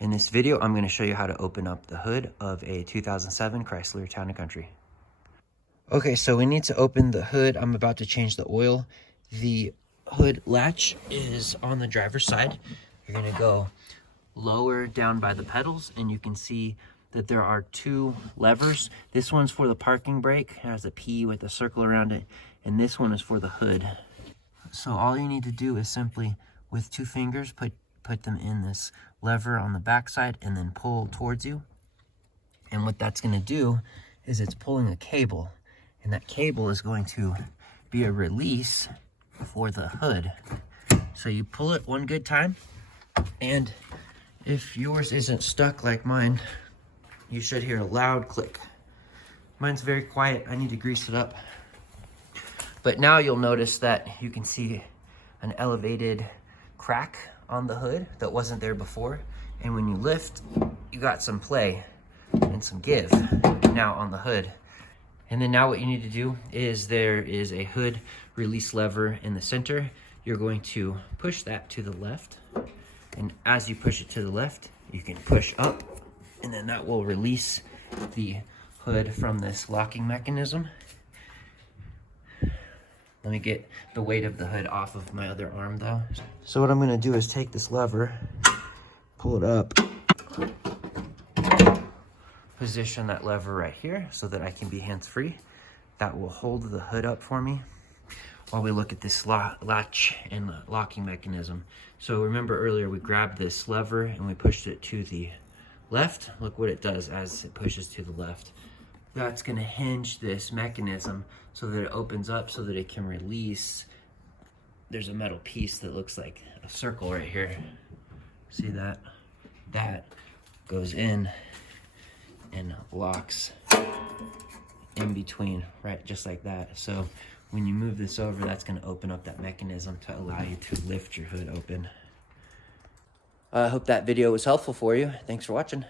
In this video, I'm going to show you how to open up the hood of a 2007 Chrysler Town and Country. Okay, so we need to open the hood. I'm about to change the oil. The hood latch is on the driver's side. You're going to go lower down by the pedals, and you can see that there are two levers. This one's for the parking brake. It has a P with a circle around it, and this one is for the hood. So all you need to do is simply, with two fingers, put them in this lever on the back side and then pull towards you. And what that's going to do is it's pulling a cable, and that cable is going to be a release for the hood. So you pull it one good time, and if yours isn't stuck like mine, you should hear a loud click. Mine's very quiet. I need to grease it up. But now you'll notice that you can see an elevated crack on the hood that wasn't there before. And when you lift, you got some play and some give now on the hood. And then now what you need to do is there is a hood release lever in the center. You're going to push that to the left. And as you push it to the left, you can push up, and then that will release the hood from this locking mechanism. Let me get the weight of the hood off of my other arm though. So what I'm gonna do is take this lever, pull it up, position that lever right here so that I can be hands-free. That will hold the hood up for me while we look at this latch and locking mechanism. So remember earlier we grabbed this lever and we pushed it to the left. Look what it does as it pushes to the left. That's going to hinge this mechanism so that it opens up so that it can release. There's a metal piece that looks like a circle right here. See that? That goes in and locks in between, right? Just like that. So when you move this over, that's going to open up that mechanism to allow you to lift your hood open. I hope that video was helpful for you. Thanks for watching.